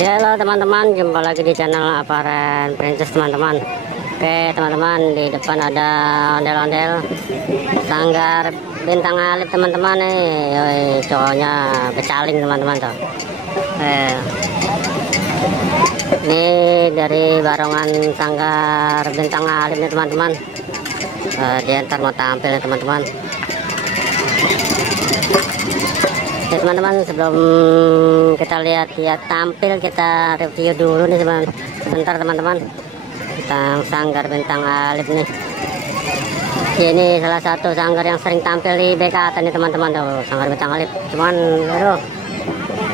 Ya, halo teman-teman, jumpa lagi di channel Aparen Princess teman-teman. Oke teman-teman, di depan ada ondel-ondel Sanggar Bintang Alif teman-teman nih. Yoi, cowoknya becaling teman-teman tuh. Ini dari barongan Sanggar Bintang Alif nih teman-teman. Dia ntar mau tampil nih teman-teman. Oke teman-teman, sebelum kita lihat dia tampil, kita review dulu nih sebentar teman-teman tentang Sanggar Bintang Alif nih. Ini salah satu sanggar yang sering tampil di BKT nih teman-teman tuh, Sanggar Bintang Alif. Cuman aduh,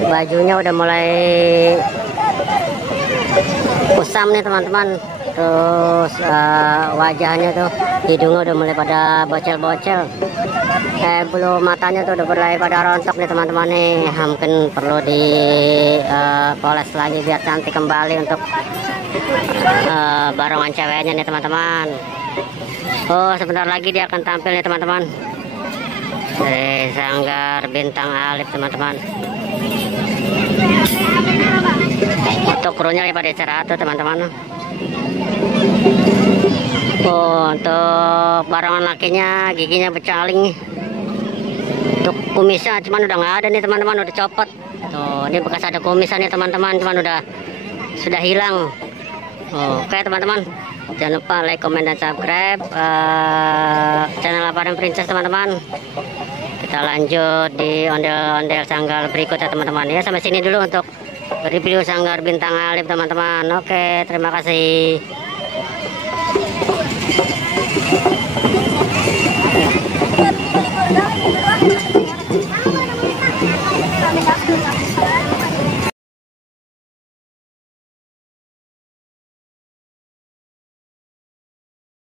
bajunya udah mulai kusam nih teman-teman. Terus wajahnya tuh, hidungnya udah mulai pada bocel-bocel. Bulu matanya tuh udah mulai pada rontok nih teman-teman nih. Mungkin perlu dipoles lagi biar cantik kembali untuk barongan ceweknya nih teman-teman. Oh, sebentar lagi dia akan tampil nih teman-teman. Sanggar Bintang Alif teman-teman. Untuk krunya pada istirahat tuh teman-teman. Oh, untuk barongan lakinya giginya becaling nih. Untuk kumisnya cuman udah nggak ada nih teman-teman, udah copot. Tuh, ini bekas ada kumisan nih teman-teman, cuman sudah hilang. Oke teman-teman, jangan lupa like, comment, dan subscribe channel Aparen Princess teman-teman. Kita lanjut di ondel-ondel sanggar berikutnya teman-teman. Ya, sampai sini dulu untuk review Sanggar Bintang Alif teman-teman. Oke, terima kasih.